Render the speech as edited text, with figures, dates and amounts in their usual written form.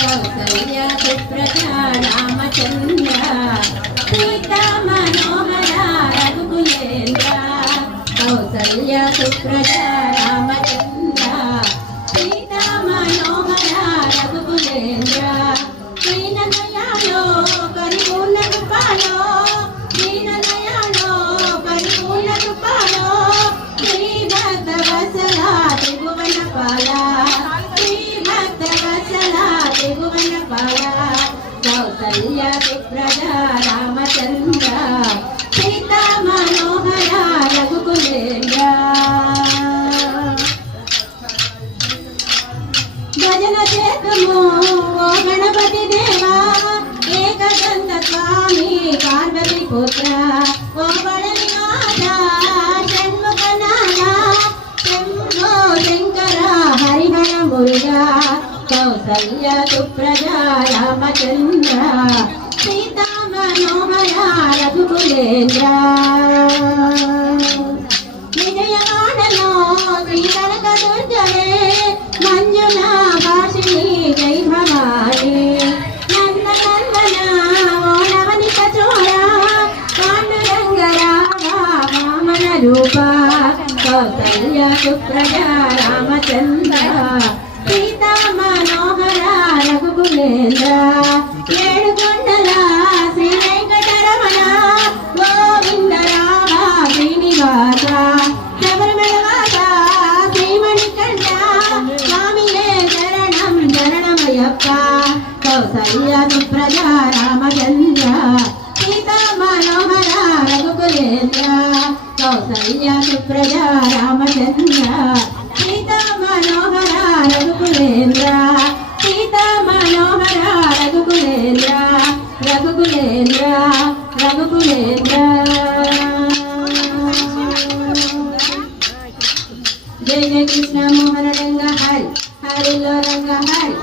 కౌసల్య సుప్రజా రామచంద్ర సీతా మనోహర రఘుకులేంద్ర కౌసల్య సుప్రజా రామచంద్ర సీతా మనోహర రఘుకులేంద్ర దీనదయాళో పరిపూర్ణ కృపాలో దీనదయాళో పరిపూర్ణ కృపాలో శ్రీ భక్త వత్సల త్రిభువన పాల శ్రీ భక్త వత్సల త్రిభువన పాల కౌసల్య సుప్రజా రామచంద్ర సీతా మనోహర రఘుకులేంద్ర భజన చేతుము ఓ గణపతి దేవా ఏకదంత స్వామి పార్వతి పుత్ర ఓ బడనినాథ షణ్ముఖ నాథ శంభో శంకర హరిహర మురుగా కౌసల్య సుప్రజా రామచంద్ర సీతా మనోహర రఘుకులేంద్ర విజయవాడలో శ్రీ కనకదుర్గలే మంజుల భాషిణి జై భవాని నందనందన ఓ నవనిత చోర పాండురంగ రామ వామన రూప కౌసల్య సుప్రజా రామచంద్ర సీతా మనోహర రఘుకులేంద్ర ఏడుకొండల శ్రీ వెంకటరమణ గోవింద రామ శ్రీనివాస శబరిమలవాస శ్రీమణికంఠ స్వామినే శరణం శరణమయ్యప్ప కౌసల్య సుప్రజా రామచంద్ర సీతా మనోహర రఘుకులేంద్ర కౌసల్య సుప్రజా రామచంద్ర సీతా మనోహర రఘుకులేంద్ర సీతా మనోహర రఘుకులేంద్ర రఘుకులేంద్ర రఘుకులేంద్ర జయ జయ కృష్ణ మోహన రంగ హరి హరిలో రంగ హరి